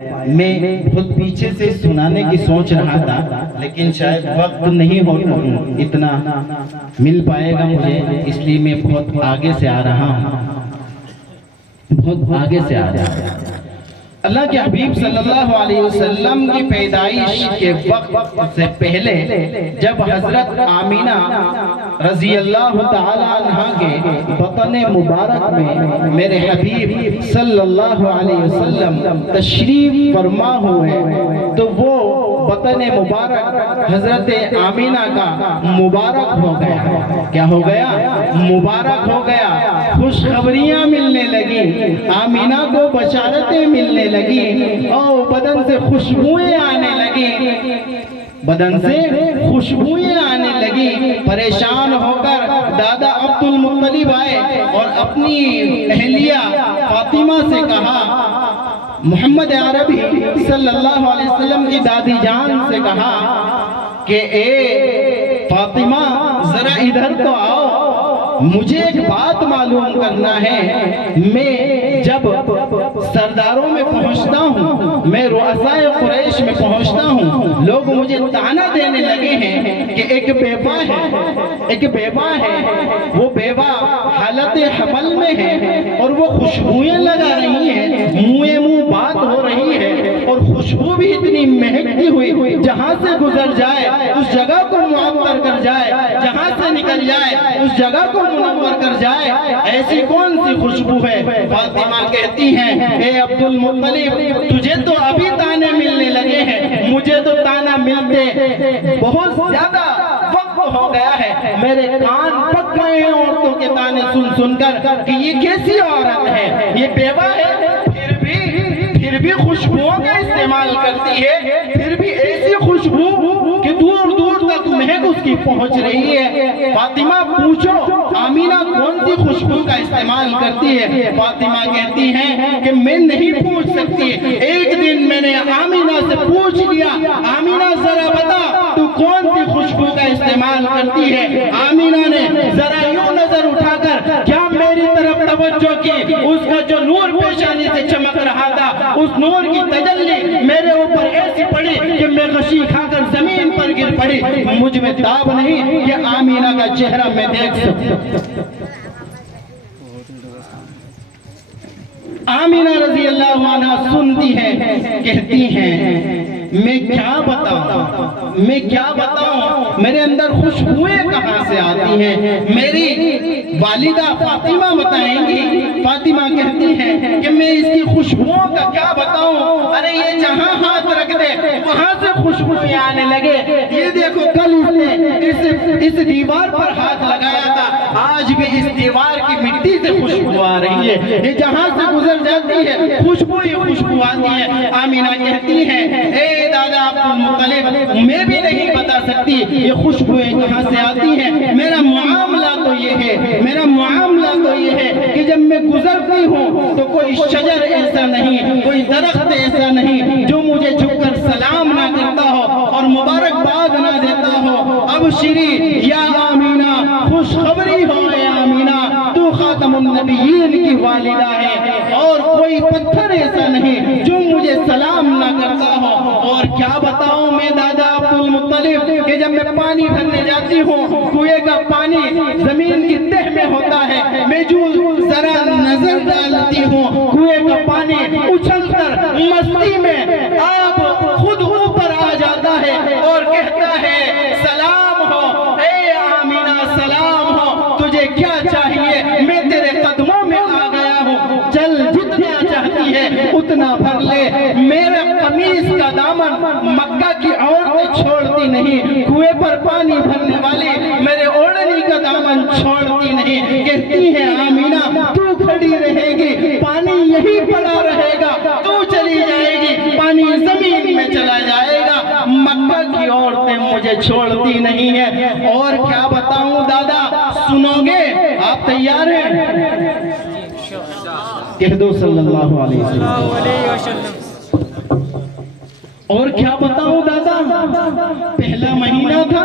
میں خود پیچھے سے سنانے کی سوچ رہا تھا، لیکن شاید وقت نہیں ہو اتنا مل پائے گا مجھے، اس لیے میں بہت آگے سے آ رہا ہوں، بہت آگے سے آ رہا ہوں۔ اللہ کے حبیب صلی اللہ علیہ وسلم کی پیدائش کے وقت سے پہلے جب حضرت آمینہ رضی اللہ تعالی عنہ کے بطن مبارک میں میرے حبیب صلی اللہ علیہ وسلم تشریف فرما ہوئے تو وہ بطن مبارک حضرت آمینہ کا مبارک ہو گیا۔ کیا ہو گیا؟ مبارک ہو گیا۔ خوشخبریاں ملنے لگی، آمینہ کو بشارتیں ملنے لگی اور بدن سے خوشبوئیں آنے لگی، بدن سے خوشبوئیں آنے لگی۔ پریشان ہو کر دادا عبد المطلب آئے اور اپنی اہلیہ فاطمہ سے کہا، محمد عربی صلی اللہ علیہ وسلم کی دادی جان سے کہا کہ اے فاطمہ ذرا ادھر تو آؤ، مجھے ایک بات معلوم کرنا ہے۔ میں جب سرداروں میں پہنچتا ہوں، میں رؤساء قریش میں پہنچتا ہوں، لوگ مجھے طعنہ دینے لگے ہیں کہ ایک بیوہ ہے، ایک بیوہ ہے، وہ بیوہ حالت حمل میں ہے اور وہ خوشبوئیں لگا رہی ہیں، منہ بات ہو رہی ہے اور خوشبو بھی اتنی مہکتی ہوئی جہاں سے گزر جائے اس جگہ کو معطر کر جائے، جہاں سے نکل جائے اس جگہ کو منور کر جائے، ایسی کون سی خوشبو ہے؟ فاطمہ کہتی ہیں، اے عبد المطلب تجھے تو ابھی طعنے ملنے لگے ہیں، مجھے تو طعنہ ملتے بہت زیادہ وقت ہو گیا ہے، میرے کان پک گئے ہیں عورتوں کے طعنے سن سن کر کہ یہ کیسی عورت ہے، یہ بیوہ ہے پھر بھی خوشبوؤں کا استعمال کرتی ہے، پھر بھی ایسی خوشبو کہ دور دور تک مہک اس کی پہنچ رہی ہے۔ فاطمہ پوچھو آمینہ کون سی خوشبو کا استعمال کرتی ہے؟ فاطمہ کہتی ہیں کہ میں نہیں پوچھ سکتی، ایک دن میں نے آمینہ سے پوچھ لیا، آمینہ ذرا بتا تو کون سی خوشبو کا استعمال کرتی ہے؟ آمینہ نے ذرا یوں نظر اٹھا کر کیا میری طرف توجہ کی، اس کا جو نور پیشانی سے چمک رہا تھا اس نور کی تجلی میرے اوپر ایسی پڑی کہ میں غشی کھا کر زمین پر گر پڑی، مجھ میں تاب نہیں کہ آمینہ کا چہرہ میں دیکھ سکتا۔ آمینہ رضی اللہ عنہ سنتی ہے، کہتی ہیں میں کیا بتاؤں، میں کیا بتاؤں، میرے اندر خوشبوئیں کہاں سے آتی ہیں، میری والدہ فاطمہ بتائیں گی۔ فاطمہ کہتی ہیں کہ میں اس کی خوشبوؤں کا کیا بتاؤں، ارے یہ جہاں ہاتھ رکھ دے وہاں سے خوشبوئیں آنے لگے، یہ دیکھو کل اس نے اس دیوار پر ہاتھ لگایا تھا، آج بھی اس دیوار کی مٹی سے خوشبو آ رہی ہے، یہ جہاں سے گزر جاتی ہے خوشبو ہی خوشبو آتی ہے۔ آمینہ کہتی ہیں اے دادا عبد المطلب میں بھی نہیں بتا سکتی یہ خوشبوئیں کہاں سے آتی ہیں، میرا معاملہ تو یہ ہے، میرا معاملہ تو یہ ہے کہ جب میں گزرتی ہوں تو کوئی شجر ایسا نہیں، کوئی درخت ایسا نہیں جو مجھے جھک کر سلام نہ کرتا ہو اور مبارکباد نہ دیتا ہو۔ ابشری یا آمینہ، خوشخبری ہو اے آمینہ، تو خاتم النبیین کی والدہ ہے اور کوئی پتھر ایسا نہیں جو مجھے سلام نہ کرتا ہو۔ اور کیا بتاؤں میں دادا عبد المطلب کہ جب میں پانی بھرنے جاتی ہوں کنویں کا پانی زمین کی تہ میں ہوتا ہے، میں جو ذرا نظر ڈالتی ہوں کنویں کا پانی اچھل کر مستی میں آب خود اوپر آ جاتا ہے اور کہتا ہے سلام ہو اے آمینہ، سلام ہو، تجھے کیا چاہیے، میں تیرے قدموں میں آ گیا ہوں، چل جتنا چاہتی ہے اتنا بھر لے۔ میرا قمیص کا دامن مکہ کی عورتیں چھوڑتی نہیں، کنویں پر پانی بھرنے والی میرے اوڑھنی کا دامن چھوڑتی نہیں، کہتی ہے آمینہ تو کھڑی رہے گی پانی یہی پڑا رہے گا، تو چلی جائے گی پانی زمین میں چلا جائے گا، مکہ کی عورتیں مجھے چھوڑتی نہیں ہیں۔ اور کیا بتاؤں دادا، سنو گے؟ آپ تیار ہیں؟ کہہ دو صلی اللہ علیہ وسلم۔ اور کیا بتاؤں دادا، پہلا مہینہ تھا،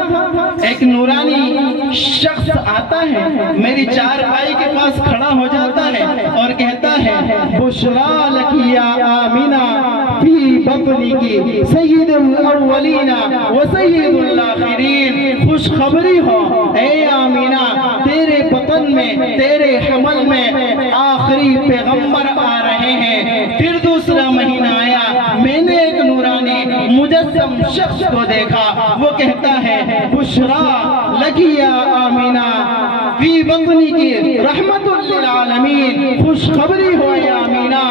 ایک نورانی شخص آتا ہے میری چارپائی کے پاس کھڑا ہو جاتا ہے اور کہتا ہے بشرا لکی یا آمینہ فی بطنک سید الاولین و سید الآخرین، خوشخبری ہو اے آمینہ تیرے بطن میں، تیرے حمل میں آخری پیغمبر آ رہے ہیں۔ پھر دوسرا مہینہ آیا، میں نے ایک نورانی مجسم شخص کو دیکھا، وہ کہتا ہے بشرا لکی یا آمینہ فی بطنک رحمت للعالمین، خوشخبری ہو یا آمینہ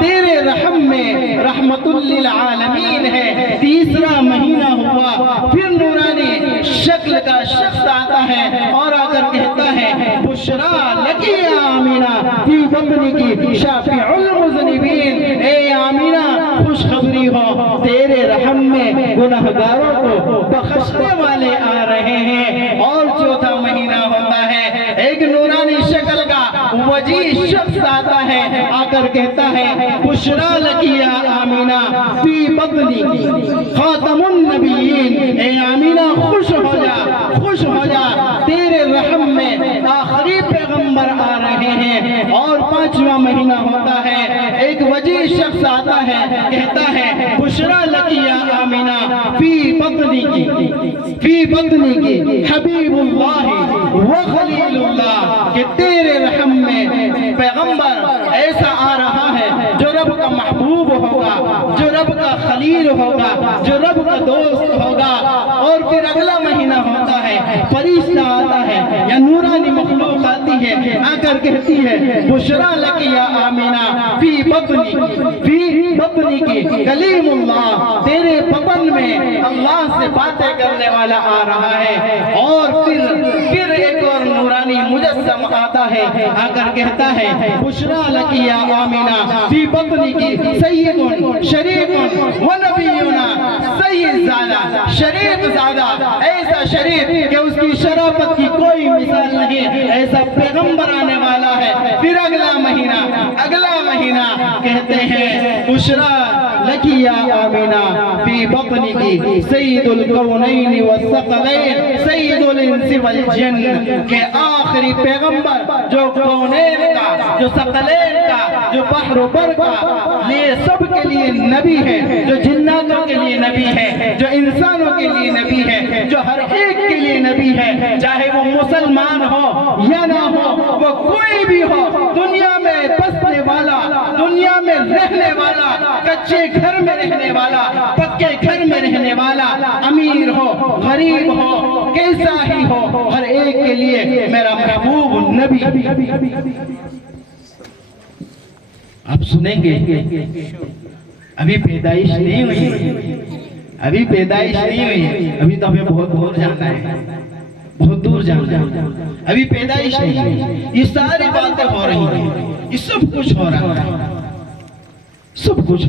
تیرے رحم میں رحمت للعالمین ہے۔ تیسرا مہینہ ہوا، پھر نورانی شکل کا شخص آتا ہے اور آ کر کہتا ہے بشرا لکی یا آمینہ فی بطنک شافع المذنبین، اے آمینہ خوشخبری ہو تیرے رحم میں گنہگاروں کو بخشنے والے آ رہے ہیں۔ اور چوتھا مہینہ ہوتا ہے، ایک نورانی شکل کا وجیہ شخص آتا ہے، آ کر کہتا ہے بشرا لکی یا آمینہ فی بطنک خاتم النبیین، اے آمینہ خوش ہو جا، خوش ہو جا تیرے رحم میں آخری پیغمبر آ رہے ہیں۔ اور پانچواں مہینہ ہوتا ہے، ایک وجیہ شخص آتا ہے، کہتا ہے بشرا لکی یا آمینہ فی بطنک، فی بطنک حبیب اللہ و خلیل اللہ، کہ تیرے رحم میں پیغمبر ایسا آ رہا ہے جو رب کا محبوب ہوگا، جو رب کا خلیل ہوگا، جو رب کا دوست ہوگا۔ اور پھر اگلا مہینہ ہوتا ہے، فرشتہ آتا ہے یا نورانی مخلوق آتی ہے، آ کر کہتی ہے بشرا لکی یا آمینہ فی بطنک، فی بطنک کلیم اللہ، تیرے بطن میں اللہ سے باتیں کرنے والا آ رہا ہے۔ اور پھر ایک اور نورانی مجسم آتا ہے، آ کر کہتا ہے بشرا لکی یا آمینہ فی بطنک سید شریف و نبینا سید زادہ، شریف زادہ، ایسا شریف کہ اس کی شرافت کی کوئی مثال نہیں، ایسا پیغمبر آنے والا ہے۔ پھر اگلا مہینہ کہتے ہیں بشرا لکی یا آمینہ فی بطنک سید الکونین والثقلین سید الانس والجن، کہ آخری پیغمبر جو کونین کا، جو ثقلین کا، جو بحر و بر کا، یہ سب کے لیے نبی ہے، جو جناتوں کے لیے نبی ہے، جو انسانوں کے لیے نبی ہے، جو ہر ایک کے لیے نبی ہے، چاہے وہ مسلمان ہو یا نہ ہو، وہ کوئی بھی ہو، دنیا میں بسنے والا، دنیا میں رہنے والا، کچے گھر میں رہنے والا، پکے گھر میں رہنے والا، امیر ہو غریب ہو کیسا ہی ہو، ہر ایک کے لیے میرا محبوب نبی۔ آپ سنیں گے ابھی پیدائش نہیں ہوئی، ابھی پیدائش نہیں ہوئی، ابھی تو ہمیں بہت دور جانا ہے، بہت دور جانا ہے، ابھی پیدائش نہیں ہوئی۔ یہ ساری باتیں ہو رہی ہیں، یہ سب کچھ ہو رہا ہے، سب کچھ۔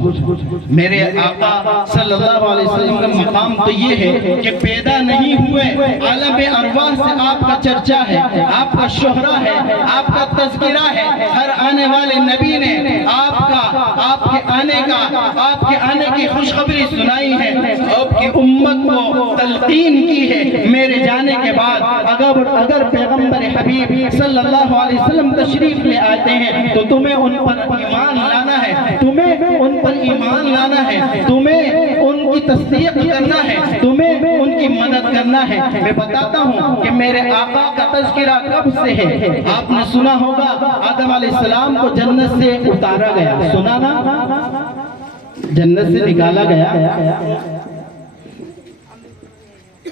میرے آقا صلی اللہ علیہ وسلم کا مقام تو یہ ہے کہ پیدا نہیں ہوئے، عالم ارواح سے آپ کا چرچا ہے، آپ کا شہرہ ہے، آپ کا تذکرہ ہے، ہر آنے والے نبی نے آپ کے آنے کی خوشخبری سنائی ہے، آپ کی امت کو تلقین کی ہے۔ میرے جانے کے بعد اگر پیغمبر حبیب صلی اللہ علیہ وسلم تشریف لے آتے ہیں تو تمہیں ان پر ایمان لانا ہے، تمہیں ان پر ایمان لانا ہے، تمہیں ان کی تصدیق کرنا ہے، تمہیں ان کی مدد کرنا ہے۔ میں بتاتا ہوں کہ میرے آقا کا تذکرہ کب سے ہے۔ آپ نے سنا ہوگا آدم علیہ السلام کو جنت سے اتارا گیا، سنا نا، جنت سے نکالا گیا۔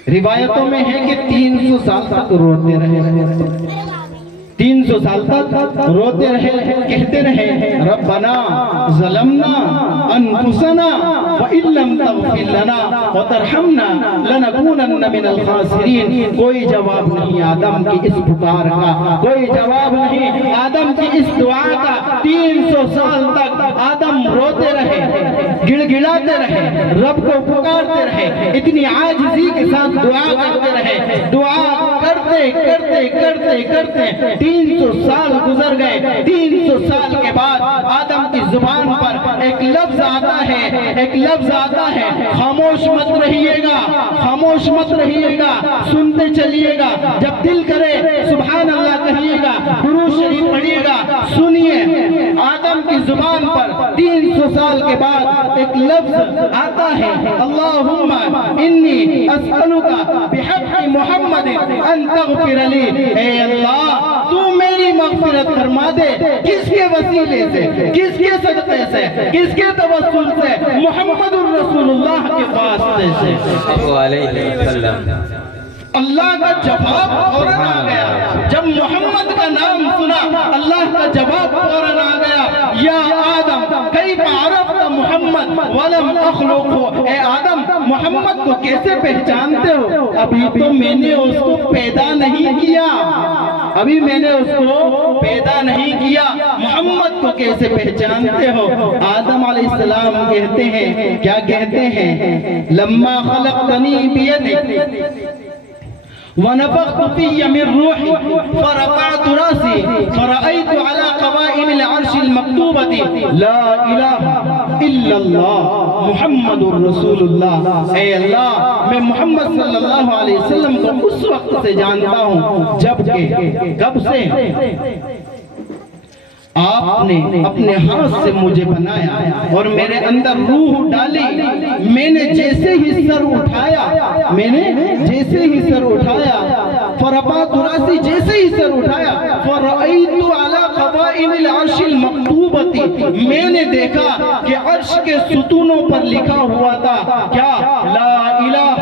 روایتوں میں ہے کہ 300 سال تک روتے رہے، 300 سال تک روتے رہے، کہتے رہے ربنا ظلمنا انفسنا وان لم تغفر لنا وترحمنا لنکونن من الخاسرین۔ کوئی جواب نہیں آدم کی اس پکار کا، کوئی جواب نہیں آدم کی اس دعا کا۔ 300 سال تک آدم روتے رہے، گڑ گڑاتے رہے، رب کو پکارتے رہے، اتنی عاجزی کے ساتھ دعا کرتے رہے، دعا کرتے کرتے کرتے کرتے 300 سال گزر گئے۔ 300 سال کے بعد آدم کی زبان پر ایک لفظ آتا ہے خاموش مت رہیے گا، خاموش مت رہیے گا، سنتے چلیے گا، جب دل کرے سبحان اللہ کہیے گا، درود شریف پڑھیے گا۔ سنیے، آدم کی زبان پر 300 سال کے بعد ایک لفظ آتا ہے، اللہم انی اسألک بحق محمد ان تغفر لی، اے اللہ تو میری مغفرت فرما دے۔ کس کے وسیلے سے، کس کے صدقے سے، کس کے توسل سے؟ محمد الرسول اللہ کے واسطے سے۔ اللہ کا جواب فوراً آ گیا، جب محمد کا نام سنا اللہ کا جواب فوراً آ گیا، یا آدم کیف عرفت محمد ولم اخلقہ، اے آدم محمد کو کیسے پہچانتے ہو؟ ابھی تو میں نے اس کو پیدا نہیں کیا، ابھی میں نے اس کو پیدا نہیں کیا، محمد کو کیسے پہچانتے ہو؟ آدم علیہ السلام کہتے ہیں، کیا کہتے ہیں؟ لما خلقتنی بیدک ونفخت في من روحي فرفعت راسي فرأيت على قوائم العرش المكتوبة لا إله إلا الله محمد رسول اللہ۔ اے اللہ میں محمد صلی اللہ علیہ وسلم کو اس وقت سے جانتا ہوں جبکہ کب سے آپ نے اپنے ہاتھ سے مجھے بنایا اور میرے اندر روح ڈالی، میں نے جیسے ہی سر اٹھایا فرفعت راسی، جیسے ہی سر اٹھایا فرأیت علی قوائم العرش المکتوبۃ، میں نے دیکھا کہ عرش کے ستونوں پر لکھا ہوا تھا کیا؟ لا الہ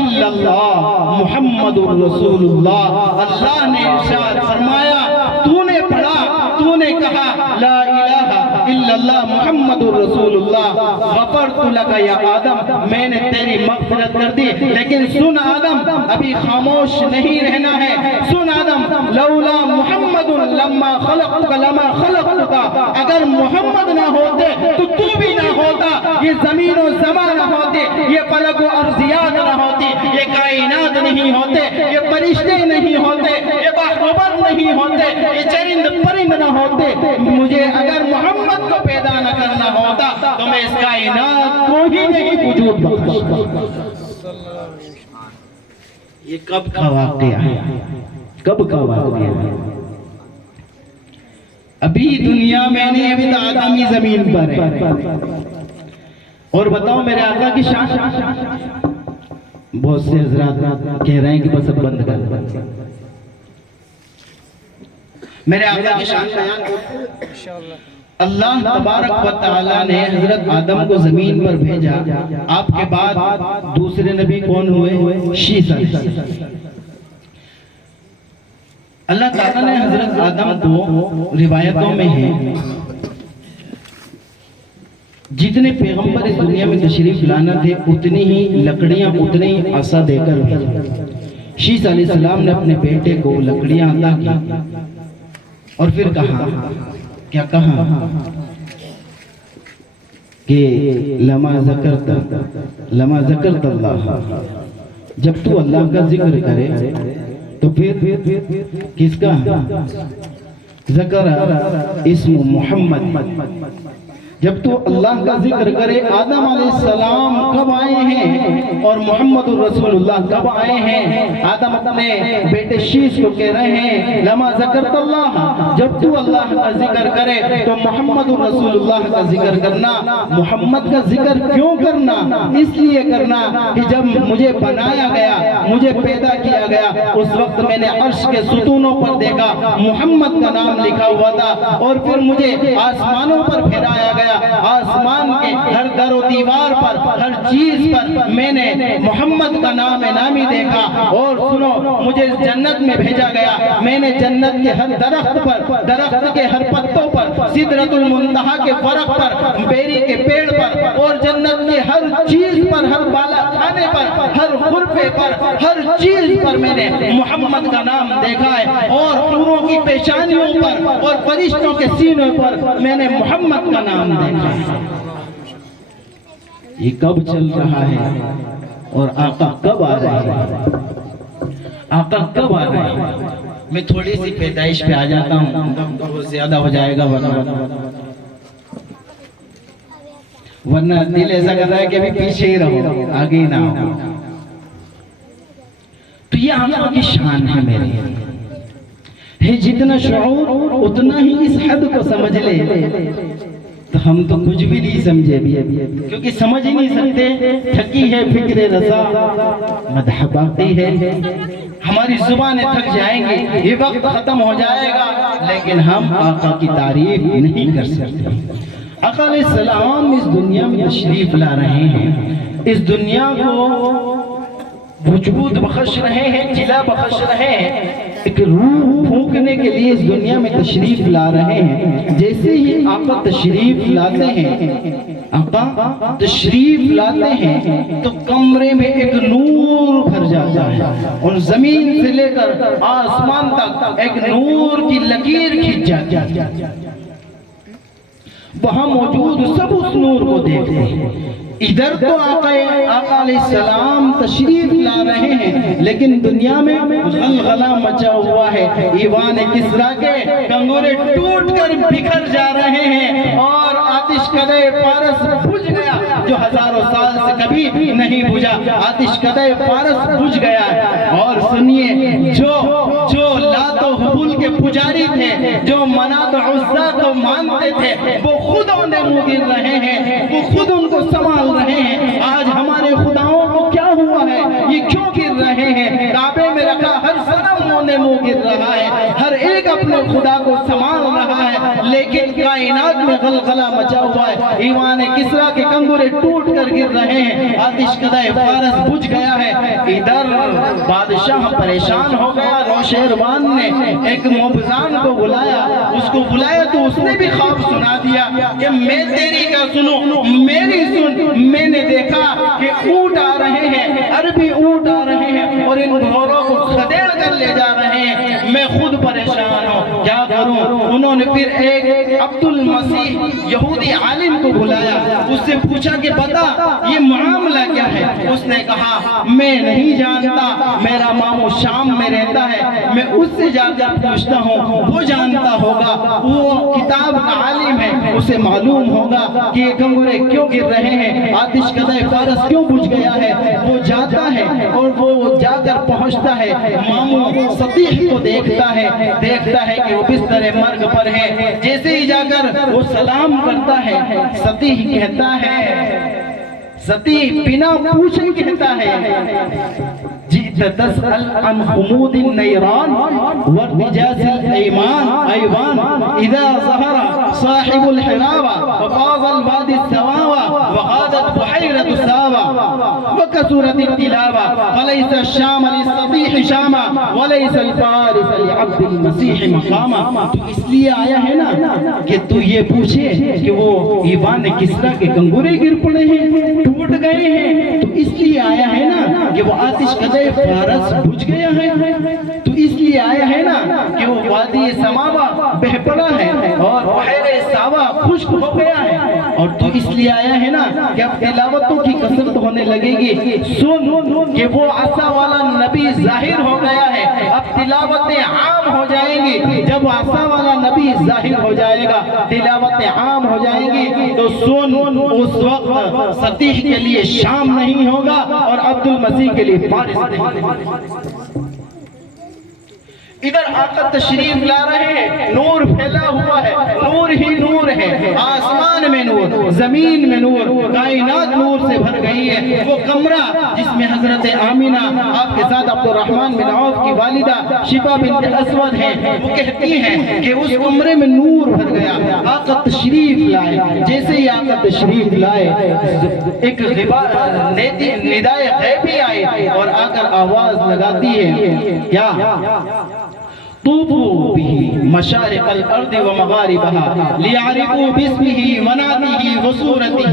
الا اللہ محمد رسول اللہ۔ اللہ نے ارشاد فرمایا، تو نے پڑھا، تو نے کہا لا الہ الا اللہ محمد رسول اللہ، غفرت لک یا آدم، میں نے تیری مغفرت کر دی۔ لیکن سن آدم، ابھی خاموش نہیں رہنا ہے، سن آدم، لولا محمد لما خلقتک لما خلقتک، اگر محمد نہ ہوتے تو بھی نہ ہوتا، یہ زمین و زمان نہ ہوتے، یہ فلک و ارضیات نہ ہوتی، یہ کائنات نہیں ہوتے، یہ فرشتے نہیں ہوتے، یہ باخبر نہیں ہوتے، یہ چرند پرند نہ ہوتے۔ مجھے اگر محمد کو پیدا نہ کرنا ہوتا تو میں اس کائنات کو ہی نہیں وجود بخشتا۔ یہ کب کا واقعہ ہے؟ کب کا واقعہ ہے؟ ابھی دنیا میں نہیں، ابھی تو آدم ہی زمین پر ہے۔ اور بتاؤ میرے آقا کی شان، بہت سے حضرات کہہ رہے ہیں کہ بس اب بند کر، میرے آقا کی شان بیان۔ اللہ تبارک و تعالیٰ نے حضرت آدم کو زمین پر بھیجا، آپ کے بعد دوسرے نبی کون ہوئے؟ شیس علیہ السلام۔ اللہ تعالیٰ نے حضرت آدم کو، روایتوں میں ہے، جتنے پیغمبر اس دنیا میں تشریف لانا تھے اتنی ہی لکڑیاں، اتنے ہی عصا دے کر بھیجا۔ شیس علیہ السلام نے اپنے بیٹے کو لکڑیاں عطا کی اور پھر کہا، کیا کہا کہ لما ذکرت اللہ، جب تو اللہ کا ذکر کرے تو پھر کس کا ذکر؟ اسم محمد۔ جب تو اللہ کا ذکر کرے، آدم علیہ السلام کب آئے ہیں اور محمد الرسول اللہ کب آئے ہیں؟ آدم اپنے بیٹے شیس کو کہہ رہے ہیں، لما ذکرت اللہ، جب تو اللہ کا ذکر کرے تو محمد الرسول اللہ کا ذکر کرنا۔ محمد کا ذکر کیوں کرنا؟ اس لیے کرنا کہ جب مجھے بنایا گیا، مجھے پیدا کیا گیا، اس وقت میں نے عرش کے ستونوں پر دیکھا محمد کا نام لکھا ہوا تھا، اور پھر مجھے آسمانوں پر پھیرایا گیا، آسمان کے ہر در و دیوار پر، ہر چیز پر میں نے محمد کا نام نامی دیکھا۔ اور سنو، مجھے جنت میں بھیجا گیا، میں نے جنت کے ہر درخت پر، درخت کے ہر پتوں پر، سدرۃ المنتہا کے فرق پر، بیری کے پیڑ پر، اور جنت کے ہر چیز پر، ہر بالا کھانے پر، ہر غرفے پر، ہر چیز پر میں نے محمد کا نام دیکھا ہے۔ اور حوروں کی پیشانیوں پر اور فرشتوں کے سینوں پر میں نے محمد کا نام دیکھا۔ یہ کب چل رہا ہے اور آقا کب آ رہے ہیں؟ آقا کب آ رہے ہیں؟ میں تھوڑی سی پیدائش پہ آ جاتا ہوں، بہت زیادہ ہو جائے گا ورنہ ورنہ دل ایسا کرتا ہے کہ ابھی پیچھے ہی رہو، آگے ہی نہ ہو۔ تو یہ آقا کی شان ہے میرے ہے، جتنا شعور اتنا ہی اس حد کو سمجھ لے تو ہم تو کچھ بھی نہیں سمجھے بھی، کیونکہ سمجھ ہی نہیں سکتے۔ تھکی ہے فکر رضا مدح باقی ہے، ہماری زبانیں تھک جائیں گے، یہ وقت ختم ہو جائے گا، لیکن ہم آقا کی تعریف نہیں کر سکتے۔ آقا علیہ السلام اس دنیا میں تشریف لا رہے ہیں، اس دنیا کو وجود بخش رہے ہیں، جلا بخش رہے ہیں، ایک روح پھونکنے کے لیے اس دنیا میں تشریف لا رہے ہیں۔ جیسے ہی آقا تشریف لاتے ہیں، آقا تشریف لاتے ہیں تو کمرے میں ایک نور بھر جاتا ہے، اور زمین سے لے کر آسمان تک ایک نور کی لکیر کھینچ جاتی ہے۔ وہاں موجود سب اس نور کو دیکھتے ہیں۔ ادھر تو آقا علیہ السلام تشریف لا رہے ہیں، لیکن دنیا میں غلغلہ مچا ہوا ہے، ایوان کسریٰ کے کنگورے ٹوٹ کر بکھر جا رہے ہیں، اور آتش کدے پارس بجھ گیا جو ہزاروں سال سے کبھی نہیں بجھا، آتش کدے پارس بجھ گیا ہے۔ اور سنیے، جو لات و حبل کے پجاری تھے، جو منات و عزا کو مانتے تھے، وہ خود انہیں منہ گر رہے ہیں، وہ خود ان کو سنبھال رہے ہیں۔ آج ہمارے خداؤں کو کیا ہوا ہے، یہ کیوں گر رہے ہیں؟ کعبے میں رکھا ہر صنم انہیں منہ گر رہا ہے، ہر ایک اپنے خدا کو سنبھال رہا ہے، لیکن کائنات میں غلغلہ مچا ہوا ہے، ایوان کسریٰ کے کنگورے ٹوٹ کر گر رہے ہیں، آتش کدے فارس بجھ گیا ہے۔ ادھر بادشاہ پریشان ہو گیا، نوشہروان نے ایک مبزان کو بلایا، اس کو بلایا تو اس نے بھی خواب سنا دیا کہ میں تیری کا سنوں، میری سن۔ میں نے دیکھا کہ اونٹ آ رہے ہیں، عربی اونٹ آ رہے ہیں، اور ان گھوڑوں کو کھدیڑ کر لے جا رہے ہیں، میں خود پریشان ہوں، کیا کروں؟ انہوں نے پھر ایک عبد المسیح یہودی عالم کو بلایا، اس سے پوچھا کہ بتا یہ معاملہ کیا ہے؟ اس نے کہا میں نہیں جانتا، میرا ماموں شام میں رہتا ہے، میں اس سے جا کر پوچھتا ہوں، وہ جانتا ہوگا، وہ کتاب کا عالم ہے، اسے معلوم ہوگا کہ یہ کنگورے کیوں گر رہے ہیں، آتش کدے فارس کیوں بجھ گیا ہے۔ وہ جاتا ہے اور وہ جا کر پہنچتا ہے، ماموں سطیح کو دیکھتا ہے کہ وہ بستر مرگ پر ہے۔ جیسے ہی جا کر وہ سلام کرتا ہے، سطیح کہتا ہے، سطیح بنا پوچھے کہتا ہے، جئت تسأل عن خمود النيران وارتجاز الأيوان إذا ظهر صاحب الحراوة وفاض الوادي السواوى وغادت بحيرة ساوى وكثرت التلاوة فليس الشام للسطيح شاما وليس الفارس لعبد المسيح مقاما۔ تو اس لیے آیا ہے نا کہ تو یہ پوچھے کہ وہ ایوان کسریٰ کے کنگورے گر پڑے ہیں، ٹوٹ گئے ہیں، تو اس لیے آیا ہے نا کہ وہ آتش کدے فارس بجھ گیا ہے، تو اس لیے آیا ہے نا کہ وہ وادی سماوا بہ پڑا ہے اور بحیر ساوا خشک ہو گیا ہے، اور تو اس لیے آیا ہے نا کہ اب تلاوتوں کی کثرت ہونے لگے گی۔ سن کہ وہ عصا والا نبی ظاہر ہو گیا ہے، اب تلاوتیں عام ہو جائیں گی۔ جب عصا والا نبی ظاہر ہو جائے گا، تلاوتیں عام ہو جائیں گی، تو سن اس وقت سطیح کے لیے شام نہیں ہوگا اور عبد المسیح کے لیے فارس نہیں ہوگا۔ ادھر آقا تشریف لا رہے ہیں، نور پھیلا ہوا ہے، نور ہی نور ہے، آسمان میں نور، زمین میں نور، کائنات نور سے بھر گئی ہے۔ وہ کمرہ جس میں حضرت آمینہ آپ کے ساتھ عبد الرحمن بن عوف کی والدہ شفا بنت اسود ہیں، وہ کہتی ہیں کہ اس کمرے میں نور بھر گیا۔ آقا تشریف لائے، جیسے ہی آقا تشریف لائے ایک ندائے غیبی آئی اور آ کر آواز لگاتی ہے، کیا؟ طوفوا به مشارق الارض ومغاربها ليعرفوا باسمه ونعته وصورته۔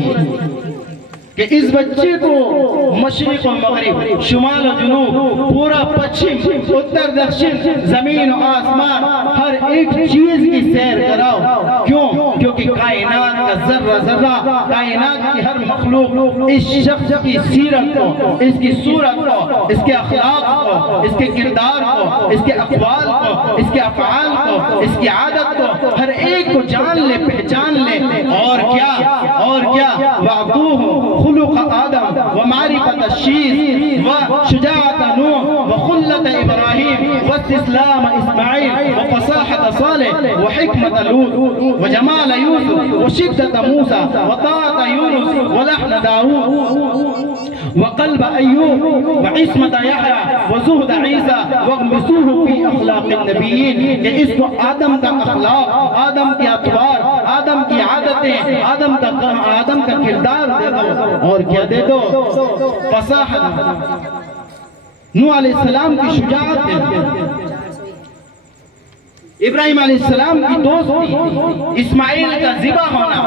کہ اس بچے کو مشرق و مغرب، شمال و جنوب، پورا پچھم، اتر دکشن، زمین و آسمان، ہر ایک چیز کی سیر کراؤ۔ کیوں؟ کیونکہ کائنات کا ذرہ ذرہ، کائنات کی ہر مخلوق اس شخص کی سیرت کو، اس کی صورت کو، اس کے اخلاق کو، اس کے کردار کو، اس کے اقوال کو، اس کے افعال کو، اس کی عادت کو، ہر ایک کو جان لے، پہچان لے۔ اور کیا وَعْطُوهُ خُلُقَ آدم وَمَعْرِفَةَ الشِّيث وَشُجَاعَةَ نوح وَخُلَّةَ إبراہیم وَاسْتِسْلَامَ اسماعیل وَفَصَاحَةَ صالح وَحِکْمَةَ لوط وَجَمَالَ یوسف وَشِدَّةَ موسیٰ وَطاعَةَ یونس وَلَحْنَ داؤد وقلب ایوب وعصمة یحییٰ وزہد عیسیٰ واغمسوه فی اخلاق النبیین۔ کہ اس کو آدم کا اخلاق، آدم کی اطوار، آدم کی عادتیں، آدم کا کردار دے دو۔ اور کیا دے دو؟ فصاحت، نوح علیہ السلام کی شجاعت دے دو، ابراہیم علیہ السلام کی دوستی، اسماعیل کا ذبح ہونا،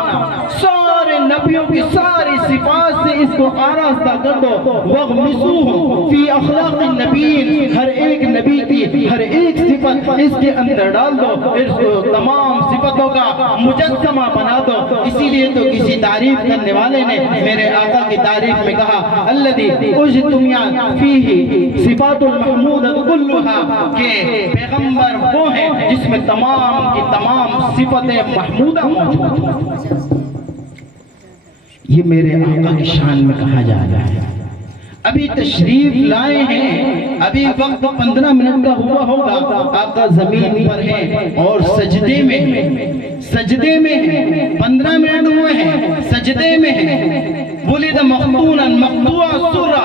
سارے نبیوں کی ساری صفات سے اس کو آراستہ کر دو۔ وَغْمِسُوهُ فِي أَخْلَاقِ النَّبِيِّينَ، ہر ایک نبی کی ہر ایک صفت اس کے اندر ڈال دو، اس کو تمام صفتوں کا مجسمہ بنا دو۔ اسی لیے تو کسی تعریف کرنے والے نے میرے آقا کی تعریف میں کہا الذی اجتمعت فیہ صفات المحمودۃ کلھا، کہ پیغمبر وہ ہیں جس میں تمام کی تمام صفتیں محمودہ موجود ہیں۔ یہ میرے آقا کی شان میں کہا جا رہا ہے۔ ابھی تشریف لائے ہیں، ابھی وقت 15 منٹ کا ہوا ہوگا، آقا زمین پر ہیں اور سجدے میں ہیں، سجدے میں ہیں، 15 منٹ ہوئے ہیں، سجدے میں ہیں۔ ولد مختونا مقطوع السرہ،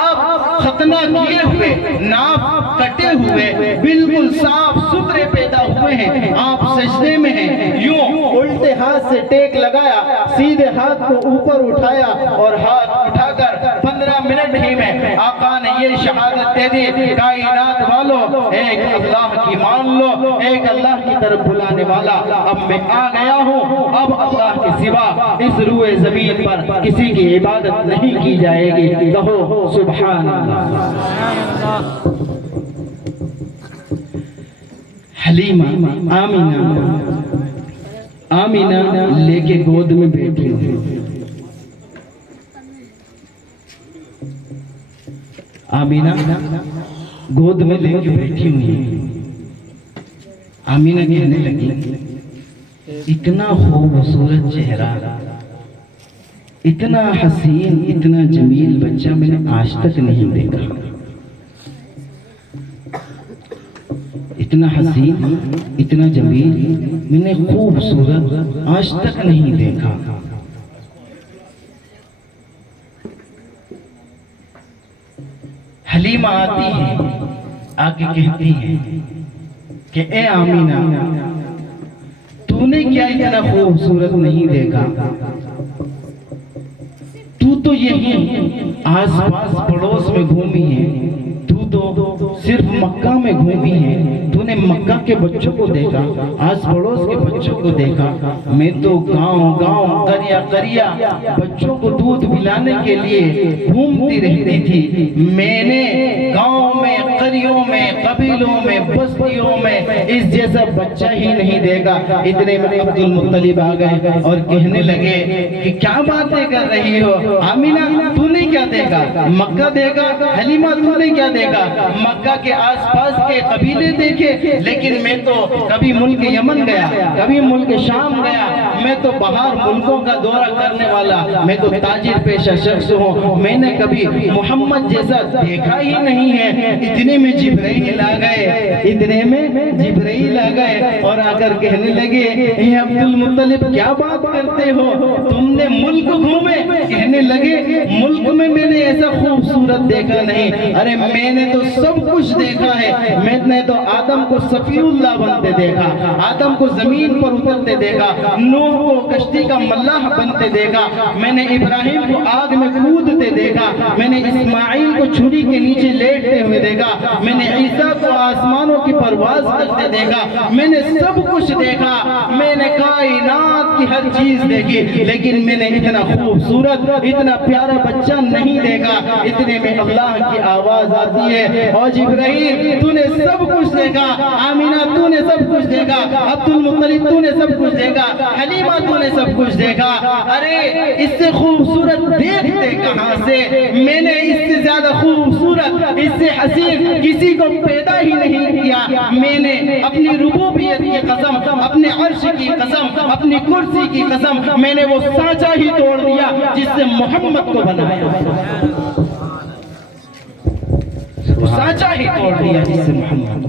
آپ ختنہ کیے ہوئے، ناف کٹے ہوئے، بالکل صاف ستھرے پیدا ہوئے ہیں، آپ سجدے میں ہیں۔ یوں الٹے ہاتھ سے ٹیک لگایا، سیدھے ہاتھ کو اوپر اٹھایا اور ہاتھ اٹھا کر 15 منٹ ہی میں آقا نے یہ شہادت دے دی، کائنات والو ایک اللہ کی مان لو، ایک اللہ کی طرف بلانے والا اب میں آ گیا ہوں، اب اللہ کے سوا اس روئے زمین پر کسی کی عبادت نہیں کی جائے گی۔ کہو سبحان اللہ۔ حلیمہ آمینہ لے کے گود میں بیٹھی ہوئی، آمینہ گود میں لے کے بیٹھی ہوئی۔ آمینہ کہنے لگی اتنا خوبصورت چہرہ، اتنا حسین، اتنا جمیل بچہ میں نے آج تک نہیں دیکھا، اتنا حسین، اتنا جمیل، میں نے خوبصورت آج تک نہیں دیکھا۔ حلیمہ آتی ہے، آگے کہتی ہے کہ اے آمینہ، تو نے کیا اتنا خوبصورت نہیں دیکھا؟ تو یہی آس پاس پڑوس میں گھومی ہے، تو صرف مکہ میں گھومی ہے، تو نے مکہ کے بچوں کو دیکھا، آس پڑوس کے بچوں کو دیکھا، میں تو گاؤں گاؤں قریہ بچوں کو دودھ پلانے کے لیے گھومتی رہتی تھی۔ میں نے گاؤں میں، قریوں میں، قبیلوں میں، بستیوں میں اس جیسا بچہ ہی نہیں دیکھا۔ اتنے میں عبد المطلب آ گئے اور کہنے لگے کہ کیا باتیں کر رہی ہو آمینہ، تو نے کیا دیکھا؟ مکہ دیکھا؟ حلیمہ تو نے کیا دیکھا؟ مکہ کے آس پاس کے قبیلے دیکھے، لیکن میں تو کبھی ملک یمن گیا، کبھی ملک شام گیا، میں تو باہر ملکوں کا دورہ کرنے والا، میں تو تاجر پیشہ شخص ہوں، میں نے کبھی محمد جیسا دیکھا ہی نہیں ہے۔ اتنے میں جبرائیل آ گئے، اتنے میں جبرائیل آ گئے اور آ کر کہنے لگے اے عبد المطلب کیا بات کرتے ہو، تم نے ملک گھومے؟ کہنے لگے ملک میں نے ایسا خوبصورت دیکھا نہیں، ارے میں نے تو سب کچھ دیکھا ہے، میں نے تو آدم کو صفی اللہ بنتے دیکھا، آدم کو زمین پر اترتے دیکھا، نوح کو کشتی کا ملاح بنتے دیکھا، میں نے ابراہیم کو آگ میں کودتے دیکھا، میں نے اسماعیل کو چھری کے نیچے لیٹتے ہوئے دیکھا، میں نے عیسیٰ کو آسمانوں کی پرواز کرتے دیکھا، میں نے سب کچھ دیکھا، میں نے کائنات کی ہر چیز دیکھی، لیکن میں نے اتنا خوبصورت اتنا پیارا بچہ نہیں دیکھا۔ اتنے میں اللہ کی آواز آتی ہے، اور جبرائیل تو نے سب کچھ دیکھا، آمینہ تو نے سب کچھ دیکھا، عبد المطلب تو نے سب کچھ دیکھا، حلیمہ تو نے سب کچھ دیکھا، ارے اس سے خوبصورت دیکھتے کہاں سے؟ میں نے اس سے زیادہ خوبصورت اس سے حسین کسی کو پیدا ہی نہیں کیا۔ میں نے اپنی ربوبیت کی قسم، اپنے عرش کی قسم، اپنی کرسی کی قسم، میں نے وہ سانچہ ہی توڑ دیا جس سے محمد کو بنایا، سانچہ ہی توڑ دیا جس سے محمد کو۔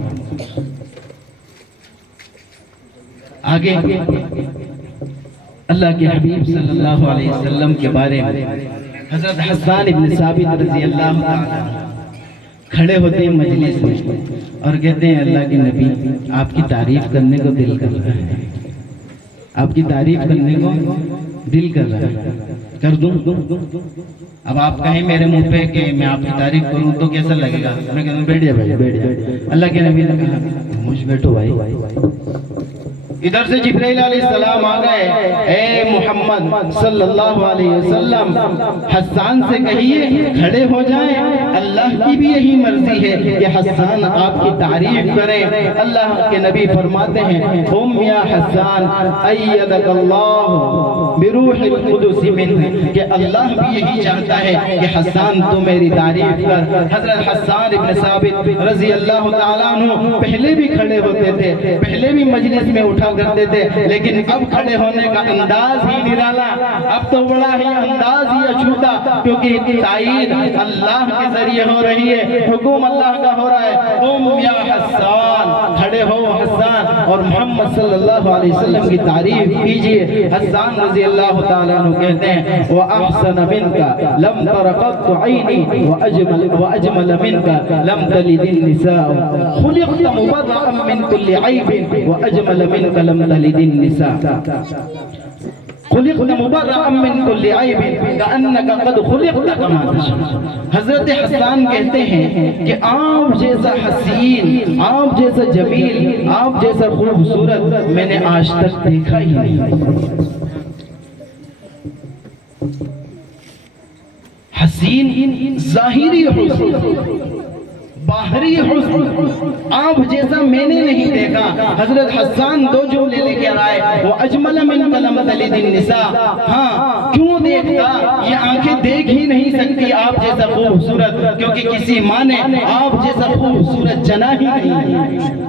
آگے اللہ کے حبیب صلی اللہ علیہ وسلم کے بارے میں حضرت حسان ابن ثابت رضی اللہ تعالیٰ کھڑے ہوتے ہیں مجلس میں اور کہتے ہیں اللہ کے نبی آپ کی تعریف کرنے کو دل کر رہا ہے، آپ کی تعریف کرنے کو دل کر رہا ہے، کر دوں؟ اب آپ کہیں میرے منہ پہ کہ میں آپ کی تعریف کروں تو کیسا لگے گا؟ میں کہتا ہوں بیٹھ جا بھائی، بیٹھ جا۔ اللہ کے نبی نے کہا مجھ بیٹھو بھائی۔ ادھر سے جبرائیل علیہ السلام آ گئے، اے محمد صلی اللہ علیہ وسلم حسان سے کہیے کھڑے ہو جائیں، اللہ کی بھی یہی مرضی ہے کہ حسان آپ کی تعریف کریں۔ اللہ کے نبی فرماتے ہیں قم یا حسان ایدک اللہ بروح القدس منہ، کہ اللہ بھی یہی چاہتا ہے کہ حسان تو میری تعریف کر۔ حضرت حسان ابن ثابت رضی اللہ تعالیٰ عنہ پہلے بھی کھڑے ہوتے تھے، پہلے بھی مجلس میں اٹھا کرتے تھے، لیکن اب کھڑے ہونے کا انداز ہی نرالا، اب تو بڑا ہی انداز ہی اچھوتا، کیونکہ تائید اللہ کے ذریعے ہو رہی ہے، حکم اللہ کا ہو رہا ہے۔ قم یا حسان، کھڑے ہو حسان، اور محمد صلی اللہ علیہ وسلم کی تعریف کیجئے۔ حسان رضی اللہ تعالیٰ عنہ کہتے ہیں وَأَحْسَنَ مِنْكَ لَمْ تَرَ قَطُّ عَيْنِي وَأَجْمَلَ مِنْكَ لَمْ تَلِدِ النِّسَاءُ خُلِقْتَ مُبَرَّأً مِنْ كُلِّ عَيْبٍ وَأَجْمَلَ مِنْكَ لَمْ تَلِدِ النِّسَاءُ خلقت مبرأ من كل عیب کأنک قد خلقت کما تشاء۔ حضرت حسان کہتے ہیں کہ آپ جیسا حسین، آپ جیسا جمیل، آپ جیسا خوبصورت میں نے آج تک دیکھا ہی نہیں۔ حسین ظاہری حسن، باہری حسن، آپ جیسا میں نے نہیں دیکھا۔ حضرت حسان دو جملے لے کے آئے، وَأَجْمَلَ مِنْكَ لَمْ تَلِدِ النِّسَاء۔ ہاں کیوں دیکھتا؟ یہ آنکھیں دیکھ ہی نہیں سکتی آپ جیسا خوبصورت، کیونکہ کسی ماں نے آپ جیسا خوبصورت جنا ہی نہیں۔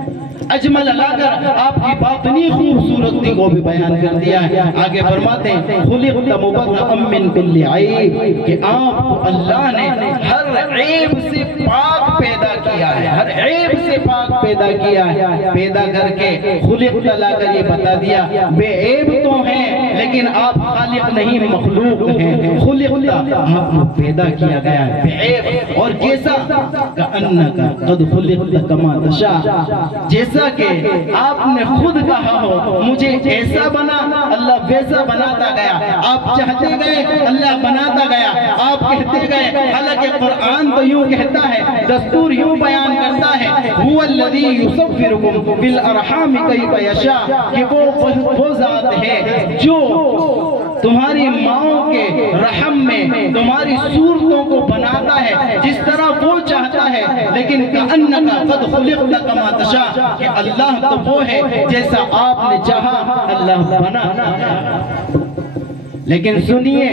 اجمل لا کر آپ کی باطنی خوبصورتی کو بھی بیان کر دیا ہے۔ آگے فرماتے ہیں خلقت مبرأ من کل عیب، کہ آپ کو اللہ نے ہر عیب سے پاک پیدا کیا ہے، ہر عیب سے پاک پیدا کیا ہے۔ پیدا کر کے خلقت لا کر یہ بتا دیا بے عیب تو ہیں لیکن آپ خالق نہیں مخلوق ہیں۔ خلقت آپ کو پیدا کیا گیا ہے بے عیب، اور کیسا؟ کأنک قد خلقت کما تشاء، جیسا کہ آپ نے خود کہا ہو مجھے ایسا بنا، اللہ ویسا بناتا گیا۔ آپ چاہتے گئے، اللہ بناتا گیا۔ آپ کہتے گئے، حالانکہ قرآن تو یوں کہتا ہے، دستور یوں بیان کرتا ہے هو الذی یصورکم بالارحام کیف یشاء، کہ وہ ذات ہے جو تمہاری ماؤں کے رحم میں تمہاری صورتوں کو بناتا ہے جس طرح وہ چاہتا ہے۔ لیکن کأنک قد خلقت کما تشاء، کہ اللہ تو وہ ہے جیسا آپ نے چاہا اللہ بنا۔ لیکن سنیے،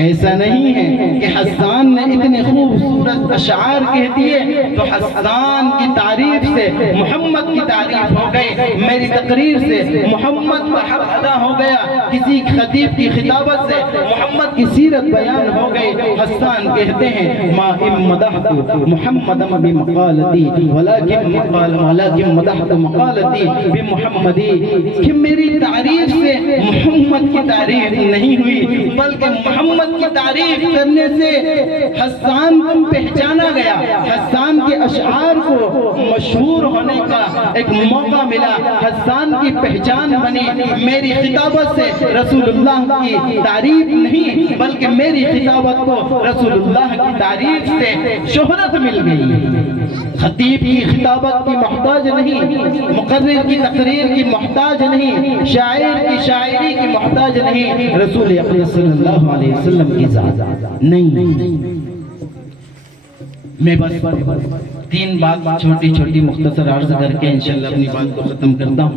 ایسا نہیں ہے کہ حسان نے اتنے خوبصورت اشعار کہہ دیے تو حسان کی تعریف سے محمد کی تعریف ہو گئی، میری تقریر سے محمد کا حق ادا ہو گیا، کسی خطیب کی خطابت سے محمد کی سیرت بیان ہو گئی۔ حسان کہتے ہیں ما ام مدحت محمد بمقالتی ولکن مدحت مقالتی بمحمدی، کہ میری تعریف سے محمد کی تعریف نہیں ہوئی بلکہ محمد کی تعریف کرنے سے حسان کو پہچانا گیا، حسان کے اشعار کو مشہور ہونے کا ایک موقع ملا، حسان کی پہچان بنی۔ میری خطابت سے رسول اللہ کی تعریف نہیں بلکہ میری خطابت کو رسول اللہ کی تعریف سے شہرت مل گئی۔ خطیب کی خطابت کی محتاج نہیں، مقرر کی تقریر کی محتاج نہیں، شاعر کی شاعری کی محتاج نہیں، رسول اکرم صلی اللہ علیہ وسلم کی ذات نہیں۔ میں بس 3 بات چھوٹی چھوٹی مختصر عرض کر کے انشاءاللہ اپنی بات کو ختم کرتا ہوں،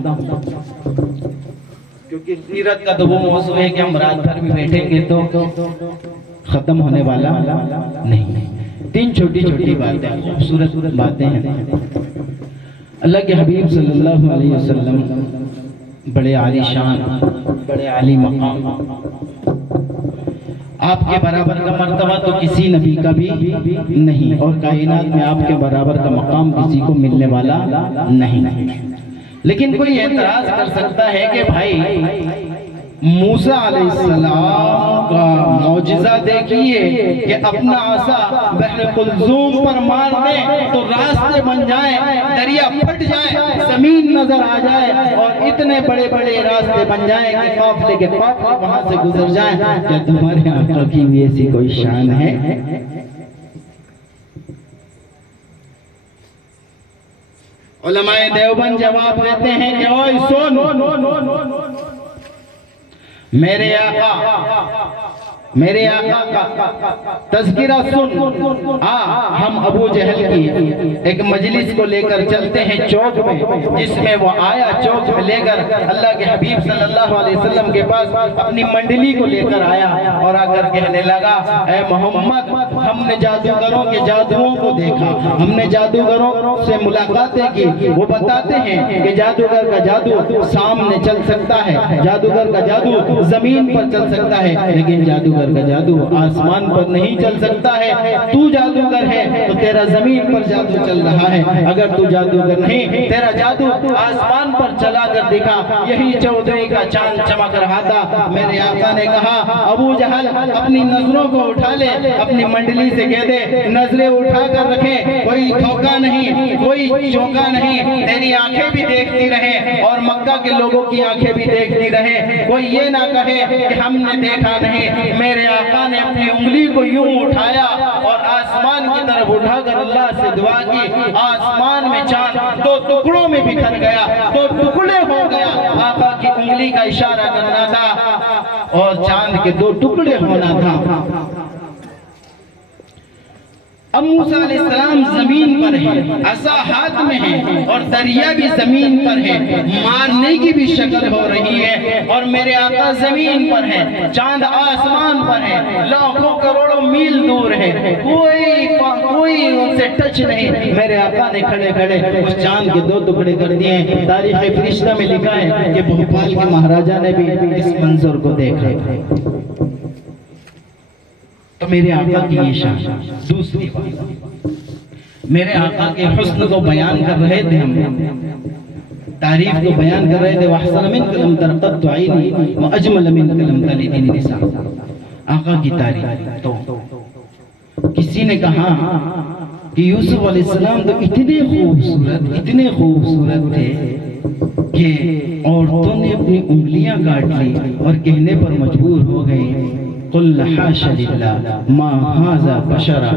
کیونکہ سیرت کا تو وہ موضوع ہے کہ ہم رات بھر بھی بیٹھیں گے تو ختم ہونے والا نہیں۔ 3 چھوٹی چھوٹی باتیں، خوبصورت باتیں ہیں۔ اللہ کے حبیب صلی اللہ علیہ وسلم بڑے عالی شان، بڑے عالی مقام، آپ کے برابر کا مرتبہ تو کسی نبی کا بھی نہیں، اور کائنات میں آپ کے برابر کا مقام کسی کو ملنے والا نہیں۔ لیکن کوئی اعتراض کر سکتا ہے کہ بھائی موسیٰ علیہ السلام کا معجزہ دیکھیے کہ اپنا عصا بحر قلزوم پر مار دیں تو راستے بن جائیں، دریا پھٹ جائے، زمین نظر آ جائے، اور اتنے بڑے بڑے راستے بن جائیں کہ قافلے کے قافلے وہاں سے گزر جائیں۔ کیا تمہارے آقا کی بھی ایسی کوئی شان ہے؟ علماء دیوبند جواب دیتے ہیں کہ اوئے سن، میرے آقا کا تذکرہ سن۔ ہم ابو جہل کی ایک مجلس کو لے کر چلتے ہیں چوک میں، جس میں وہ آیا چوک میں لے کر اللہ کے حبیب صلی اللہ علیہ وسلم کے پاس اپنی منڈلی کو لے کر آیا، اور آ کر کہنے لگا اے محمد، ہم نے جادوگروں کے جادوؤں کو دیکھا، ہم نے جادوگروں سے ملاقاتیں کی، وہ بتاتے ہیں کہ جادوگر کا جادو سامنے چل سکتا ہے، جادوگر کا جادو زمین پر چل سکتا ہے، لیکن جادوگر کا جادو آسمان پر نہیں چل سکتا ہے۔ تو جادوگر ہے تو تیرا زمین پر جادو چل رہا ہے، اگر تو جادوگر نہیں، تیرا جادو آسمان پر چلا کر دکھا۔ یہی چودھری کا چاند چمک رہا تھا۔ میرے آقا نے کہا ابو جہل اپنی نظروں کو اٹھا لے، اپنی منڈلی سے کہہ دے نظریں اٹھا کر رکھیں، کوئی دھوکہ نہیں، کوئی چوکا نہیں، تیری آنکھیں بھی دیکھتی رہیں اور مکہ کے لوگوں کی آنکھیں بھی دیکھتی رہیں، کوئی یہ نہ کہے کہ ہم نے دیکھا نہیں۔ میرے آقا نے اپنی انگلی کو یوں اٹھایا اور آسمان کی طرف اٹھا کر اللہ سے دعا کی، آسمان میں چاند 2 ٹکڑوں میں بکھر گیا، 2 ٹکڑے ہو گیا۔ آقا کی انگلی کا اشارہ کرنا تھا اور چاند کے 2 ٹکڑے ہونا تھا۔ اب موسیٰ علیہ السلام زمین پر ہے، عصا ہاتھ میں ہے، اور دریا بھی زمین پر ہے، مارنے کی بھی شکل ہو رہی ہے، اور میرے آقا زمین پر ہے، چاند آسمان پر ہے، لاکھوں کروڑوں میل دور ہے، کوئی ان سے ٹچ نہیں۔ میرے آقا نے کھڑے کھڑے اس چاند کے 2 ٹکڑے کر دیے ہیں۔ تاریخ فرشتہ میں لکھا ہے کہ بھوپال کے مہاراجہ نے بھی اس منظر کو دیکھا۔ تو میرے آقا کی یہ شان۔ دوسری بات، میرے آقا کے حسن کو بیان کر رہے تھے، ہم تعریف کو بیان کر رہے تھے۔ وَأَحْسَنَ مِنْكَ لَمْ تَرْقَدْ عَيْنِي وَأَجْمَلَ مِنْكَ لَمْ تَلِدِ النِّسَاءُ۔ آقا کی تعریف تو کسی نے کہا کہ یوسف علیہ السلام تو اتنے خوبصورت تھے کہ عورتوں نے اپنی انگلیاں کاٹ لی اور کہنے پر مجبور ہو گئے قل حاش للہ ما ھذا بشرا،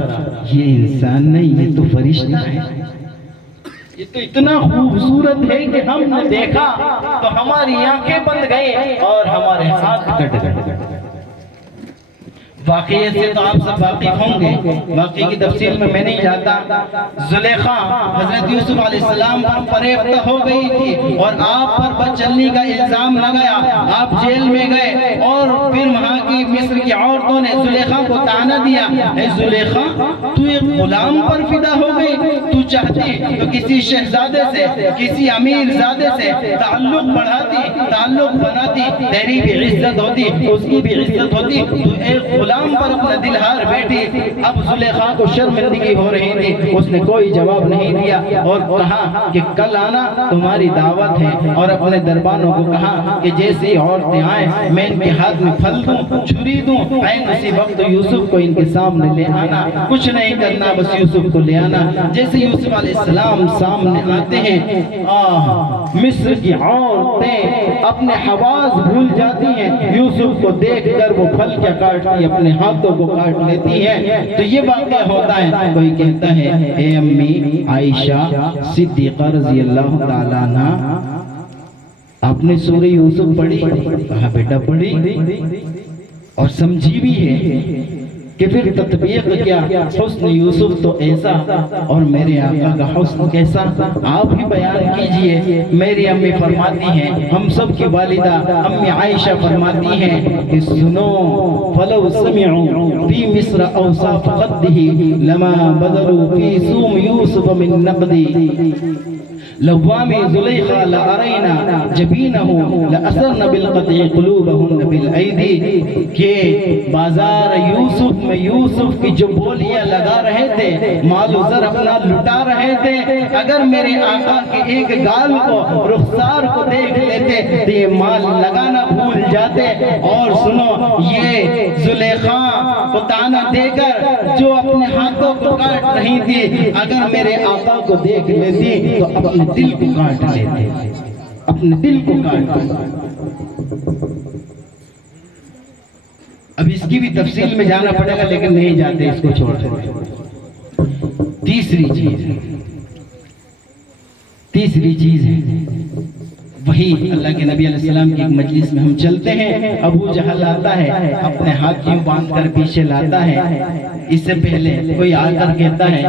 یہ انسان نہیں، یہ تو فرشتہ ہے۔ یہ تو اتنا خوبصورت ہے کہ ہم نے دیکھا تو ہماری آنکھیں بند گئی اور ہمارے ہاتھ کٹ گئے۔ واقعے سے تو آپ سب واقف ہوں گے، واقعے کی تفصیل میں نہیں جاتا۔ زلیخا حضرت یوسف علیہ السلام پر فریفتہ ہو گئی تھی اور آپ پر بد چلنی کا الزام لگایا، آپ جیل میں گئے، اور پھر وہاں کی مصر کی عورتوں نے زلیخا کو طعنہ دیا، اے زلیخا تو ایک غلام پر فدا ہو گئی، تو چاہتی تو کسی شہزادے سے، کسی امیر زادے سے تعلق بڑھاتی، تعلق بناتی، تیری بھی عزت ہوتی، اس کی بھی عزت ہوتی، تو ایک غلام پر اپنا دل ہار بیٹھی۔ اب زلیخا کو شرمندگی ہو رہی تھی، اس نے کوئی جواب نہیں دیا اور کہا کہ کل آنا، تمہاری دعوت ہے، اور اپنے دربانوں کو کہا کہ جیسی عورتیں آئیں میں ان کے ہاتھ میں پھل دوں، چھری دوں، عین اسی وقت یوسف کو ان کے سامنے لے آنا۔ کچھ نہیں کرنا، بس یوسف کو لے آنا۔ جیسے یوسف علیہ السلام سامنے آتے ہیں، مصر کی عورتیں اپنے حواس بھول جاتی ہیں، یوسف کو دیکھ کر وہ پھل کیا کاٹتی، اپنے ہاتھوں کو کاٹ لیتی ہیں۔ تو یہ واقعہ ہوتا ہے، کوئی کہتا ہے اے امی عائشہ صدیقہ رضی اللہ تعالیٰ عنہ، آپ نے سورہ یوسف پڑھی؟ کہا بیٹا پڑھی اور سمجھی بھی ہے کہ پھر تطبیق کیا، حسن یوسف تو ایسا اور میرے آقا کا حسن کیسا، آپ ہی بیان کیجئے۔ میری امی فرماتی ہیں، ہم سب کی والدہ امی عائشہ فرماتی ہیں کہ سنو فلو سمعوا فی مصر اوصاف قدہ لما بدروا فی سوم یوسف من نقدی، لوامی زلیخا لأرینا جبینہو لأثرن بالقطع قلوبہن بالعیدی، کہ بازار یوسف میں یوسف کی جو بولیاں لگا رہے تھے، مال و زر اپنا لٹا رہے تھے، اگر میرے آقا کے ایک گال کو رخسار کو دیکھ لیتے تو یہ مال لگانا بھول جاتے۔ اور سنو، یہ زلیخا کو تانا دے کر جو اپنے ہاتھوں کو کاٹ رہی تھی، اگر میرے آقا کو دیکھ لیتی تو اپنے دل کو کاٹ لیتے، اپنے دل کو کاٹ لیتے۔ اب اس کی بھی تفصیل میں جانا پڑے گا، لیکن نہیں جاتے، اس کو چھوڑ دیتے۔ تیسری چیز ہے وہی اللہ کے نبی علیہ السلام کی ایک مجلس میں ہم چلتے ہیں، ابو جہل آتا ہے، اپنے ہاتھ یوں باندھ کر پیچھے لاتا ہے۔ اس سے پہلے کوئی آ کر کہتا ہے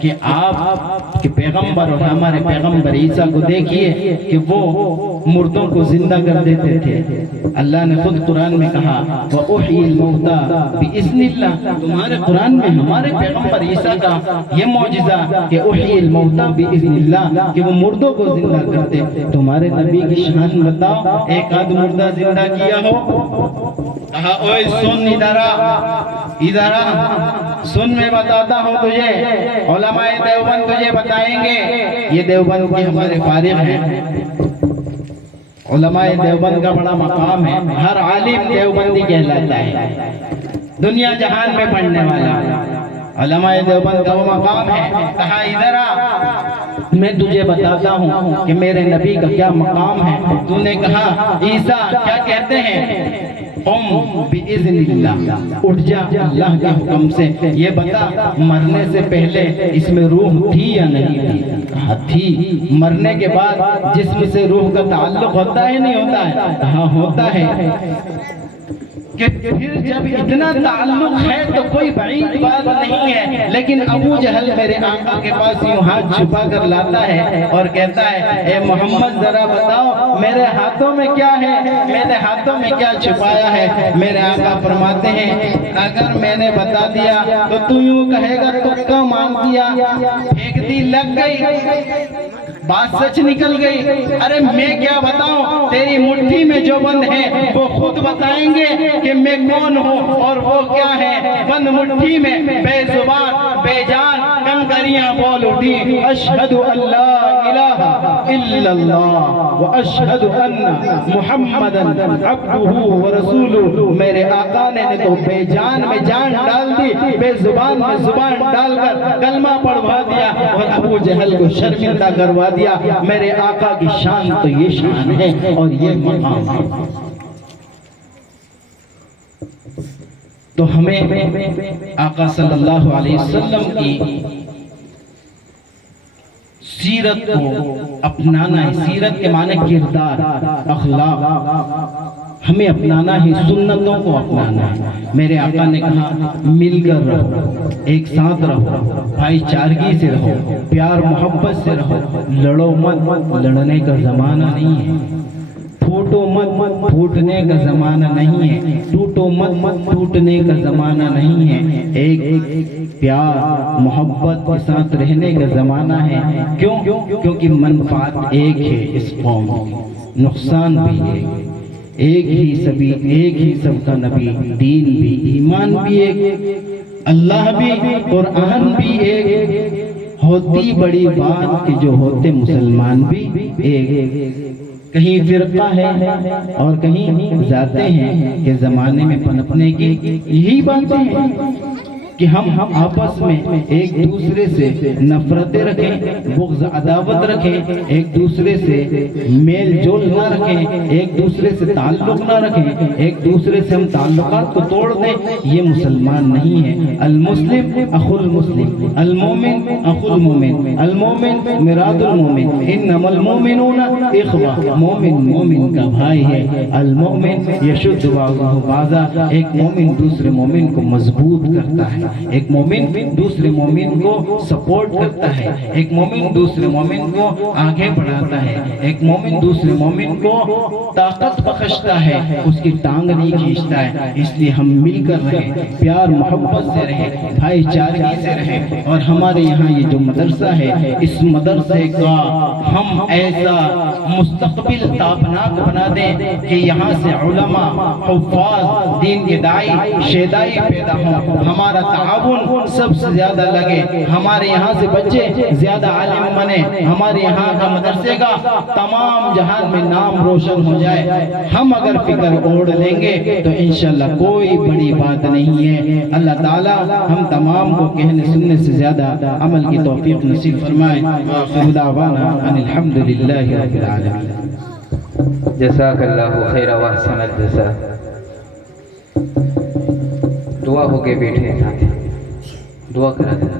کہ آپ کے پیغمبر اور ہمارے پیغمبر عیسیٰ کو دیکھیے کہ وہ مردوں کو زندہ کر دیتے تھے۔ اللہ نے خود قرآن میں کہا وَأُحْيِي الْمَوْتَى بِإِذْنِ اللَّهِ، تمہارے قرآن میں ہمارے پیغمبر عیسیٰ کا یہ معجزہ کہ احیی الموتى بِإِذْنِ اللَّهِ، کہ وہ مردوں کو زندہ کرتے۔ تمہارے نبی کی شان بتاؤ، ایک آدھ مردہ زندہ کیا ہو؟ کہا اوئے سن، ادھر آ، سن میں بتاتا ہوں تجھے، علماء دیوبند تجھے بتائیں گے۔ یہ دیوبند کے ہمارے فارغ ہیں، علماء دیوبند کا بڑا مقام ہے، ہر عالم دیوبندی کہلاتا ہے، دنیا جہان میں پڑھنے والا علماء دیوبند کا وہ مقام ہے۔ کہا ادھر آ، میں تجھے بتاتا ہوں کہ میرے نبی کا کیا مقام ہے۔ تو نے کہا عیسیٰ کیا کہتے ہیں؟ قم بِإِذْنِ اللَّهِ، اٹھ جا اللہ کے حکم سے۔ یہ بتا مرنے سے پہلے اس میں روح تھی یا نہیں تھی؟ کہا تھی۔ مرنے کے بعد جسم سے روح کا تعلق ہوتا ہے نہیں ہوتا ہے؟ کہا ہوتا ہے۔ کہ پھر جب اتنا تعلق ہے تو کوئی بعید بات نہیں ہے، لیکن ابو جہل میرے آقا کے پاس یوں ہاتھ چھپا کر لاتا ہے اور کہتا ہے اے محمد ذرا بتاؤ میرے ہاتھوں میں کیا ہے، میرے ہاتھوں میں کیا چھپایا ہے؟ میرے آقا فرماتے ہیں اگر میں نے بتا دیا تو تو یوں کہے گا تکا مان دیا، پھینک دی لگ گئی، بات سچ نکل گئی۔ ارے میں کیا بتاؤں، تیری مٹھی میں جو بند ہے وہ خود بتائیں گے کہ میں کون ہوں اور وہ کیا ہے۔ بند مٹھی میں بے زبان بے جان کنکریاں بول اٹھی، اشہد ان لا الہ الا اللہ و اشہد ان محمدًا عبدہ و رسولہ۔ میرے آقا نے تو بے جان میں جان ڈال دی، بے زبان میں زبان ڈال کر کلمہ پڑھوا دیا اور ابو جہل کو شرمندہ کروا دیا۔ میرے آقا کی شان تو یہ شان ہے اور یہ مقام ہے۔ تو ہمیں آقا صلی اللہ علیہ وسلم کی سیرت کو اپنانا ہے۔ سیرت کے معنی کردار، اخلاق، ہمیں اپنانا ہے، سنتوں کو اپنانا ہے۔ میرے آقا نے کہا مل کر رہو، ایک ساتھ رہو، بھائی چارگی سے رہو، پیار محبت سے رہو، لڑو مت، لڑنے کا زمانہ نہیں ہے، پھوٹو مت، پھوٹنے کا زمانہ نہیں ہے، ٹوٹو مت، ٹوٹنے کا زمانہ نہیں ہے، ایک پیار محبت کے ساتھ رہنے کا زمانہ ہے۔ کیوں؟ کیونکہ منفعت ایک ہے اس قوم کی، نقصان بھی ایک ہی سب کا نبی، دین بھی، ایمان بھی ایک، اللہ بھی، قرآن بھی ایک، ہوتی بڑی بات کہ جو ہوتے مسلمان بھی ایک۔ کہیں فرقہ ہے اور کہیں ذاتیں ہیں کہ زمانے میں پنپنے کی یہی باتیں ہیں۔ کہ ہم آپس میں ایک دوسرے سے نفرتیں رکھیں، بغض عداوت رکھیں، ایک دوسرے سے میل جول نہ رکھیں، ایک دوسرے سے تعلق نہ رکھیں، ایک دوسرے سے ہم تعلقات کو توڑ دیں، یہ مسلمان نہیں ہے۔ المسلم اخو المسلم، المومن اخو المومن، المومن مراد المومن، انما المومنون اخوہ، مومن مومن کا بھائی ہے۔ المومن یشد بعضہ بعضا، ایک مومن دوسرے مومن کو مضبوط کرتا ہے، ایک مومن دوسرے مومن کو سپورٹ کرتا ہے، ایک مومن دوسرے مومن کو آگے بڑھاتا ہے، ایک مومن دوسرے مومن کو طاقت بخشتا ہے، اس کی ٹانگ نہیں کھینچتا ہے۔ اس لیے ہم مل کر رہیں، پیار محبت سے رہیں، بھائی چارگی سے رہیں۔ اور ہمارے یہاں یہ جو مدرسہ ہے، اس مدرسے کا ہم ایسا مستقبل تابناک بنا دیں کہ یہاں سے علماء، حفاظ، دین کے داعی، شیدائی پیدا ہوں، ہمارا تعاون سب سے زیادہ لگے، ہمارے یہاں سے بچے زیادہ عالم بنے، ہمارے یہاں کا مدرسے کا تمام جہان میں نام روشن ہو جائے۔ ہم اگر فکر اوڑھ لیں گے تو انشاءاللہ کوئی بڑی بات نہیں ہے۔ اللہ تعالیٰ ہم تمام کو کہنے سننے سے زیادہ عمل کی توفیق نصیب فرمائے۔ وآخر دعوانا ان الحمدللہ رب العالمین۔ جزاک اللہ خیر و احسن الجزاء۔ دعا ہو کے بیٹھے ہیں، دعا کرا دیں۔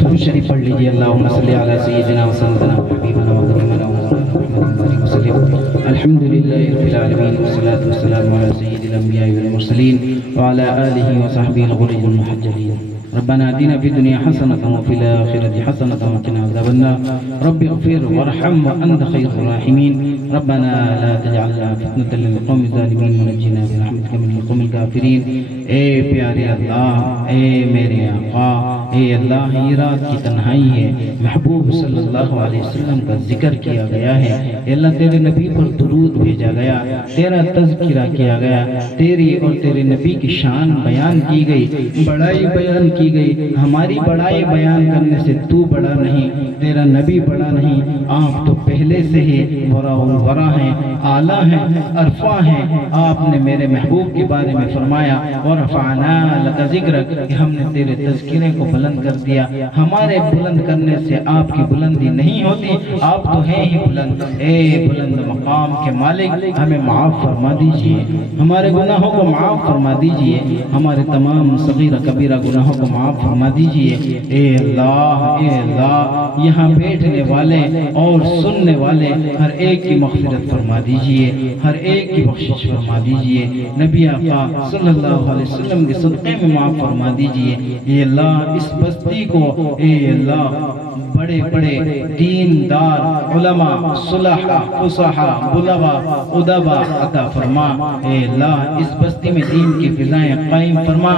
درود شریف پڑھ لیجیے۔ اللہم صلی علی سیدنا و سیدنا و حبیبنا و کریم محمد وسلم۔ الحمدللہ رب العالمین والصلاة والسلام علی سید الانبیاء والمرسلین وعلی آلہ وصحبہ الغر المحجلین۔ ربنا آتنا في الدنيا حسنة وفي الآخرة حسنة وقنا عذاب النار رب اغفر وارحم وأنت خير الراحمين ربنا لا تجعلنا فتنة للقوم الظالمين ونجنا برحمتك من القوم الكافرين۔ اے پیارے اللہ، اے میرے آقا، اے اللہ، یہ رات کی تنہائی ہے، محبوب صلی اللہ علیہ وسلم کا ذکر کیا گیا ہے، اے اللہ تیرے نبی پر درود بھیجا گیا، تیرا تذکرہ کیا گیا، تیری اور تیرے نبی کی شان بیان کی گئی، بڑائی بیان کی گئی۔ ہماری بڑائی بیان کرنے سے تو بڑا نہیں، تیرا نبی بڑا نہیں، آپ تو پہلے سے ہی ورا الورا ہیں، اعلیٰ ہیں، عرفہ ہیں۔ آپ نے میرے محبوب کے بارے میں فرمایا ورفعنا لک ذکرک، کہ ہم نے تیرے تذکرے کو بلند کر دیا۔ ہمارے بلند کرنے سے آپ کی بلندی نہیں ہوتی، آپ تو ہیں ہی بلند۔ اے بلند مقام کے مالک، ہمیں معاف فرما دیجئے، ہمارے گناہوں کو معاف فرما دیجئے، ہمارے تمام صغیرہ کبیرہ گناہوں کو معاف فرما دیجئے۔ اے اللہ، اے اللہ، یہاں بیٹھنے والے اور سننے والے ہر ایک کی مغفرت فرما دیجئے، ہر ایک کی بخشش فرما دیجئے، نبی آقا صلی اللہ علیہ وسلم کے صدقے میں معاف فرما دیجئے۔ اے اللہ، اس بستی کو اے اللہ بڑے بڑے دیندار علماء، صلحاء، فصحاء، بلغاء، ادباء عطا فرما۔ اے اللہ، اس بستی میں دین کی فضائیں قائم فرما،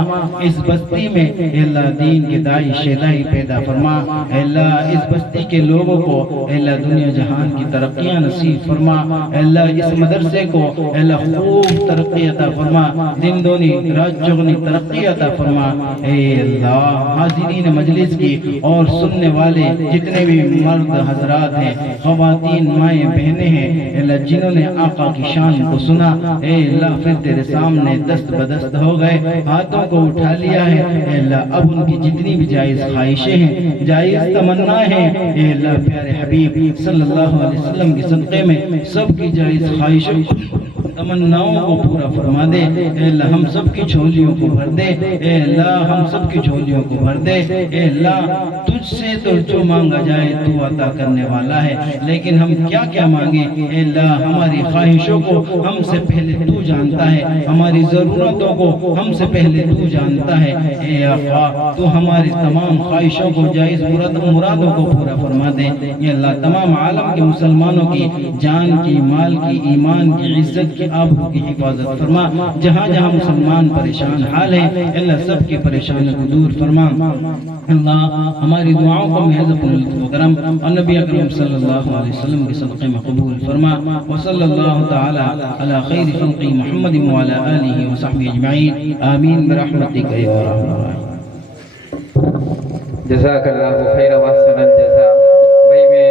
اس بستی میں اے اللہ دین کے داعی شیدائی پیدا فرما۔ اے اللہ، اس بستی کے لوگوں کو اے اللہ دنیا جہان کی ترقیاں نصیب فرما۔ اے اللہ، اس مدرسے کو اے اللہ خوب ترقی عطا فرما، دن دونی رات چگنی ترقی عطا فرما۔ اے اللہ، حاضرین مجلس کی اور سننے والے جتنے بھی مرد حضرات ہیں، خواتین، مائیں، بہنیں ہیں، اے اللہ جنہوں نے آقا کی شان کو سنا، اے اللہ پھر تیرے سامنے دست بدست ہو گئے، ہاتھوں کو اٹھا لیا ہے، اے اللہ اب ان کی جتنی بھی جائز خواہشیں ہیں، جائز تمنا ہیں، اے اللہ پیارے حبیب صلی اللہ علیہ وسلم کے صدقے میں سب کی جائز خواہشوں تمناؤں کو پورا فرما دے۔ اے اللہ ہم سب کی جھولیوں کو بھر دے، اے اللہ ہم سب کی جھولیوں کو بھر دے۔ اے اللہ تجھ سے تو جو مانگا جائے تو عطا کرنے والا ہے، لیکن ہم کیا کیا مانگیں، اے اللہ ہماری خواہشوں کو ہم سے پہلے تو جانتا ہے، ہماری ضرورتوں کو ہم سے پہلے تو جانتا ہے۔ اے آقا تو ہماری تمام خواہشوں کو، جائز مرادوں کو پورا فرما دے۔ اے اللہ تمام عالم کے مسلمانوں کی جان کی، مال کی، ایمان کی، عزت کی، آبرو کی حفاظت فرما۔ جہاں جہاں مسلمان پریشان حال ہیں، اللہ سب کی پریشانی کو دور فرما۔ اللہ ہماری دعاؤں کو محض اپنے لطف و کرم اور نبی اکرم صلی اللہ علیہ وسلم کے صدقے میں قبول فرما۔ وصلی اللہ تعالی علی خیر خلق محمد وعلی آلہ وصحبہ اجمعین، آمین برحمتک یا ارحم الراحمین۔ جزاک اللہ خیر و احسن الجزاء۔ بھائی میں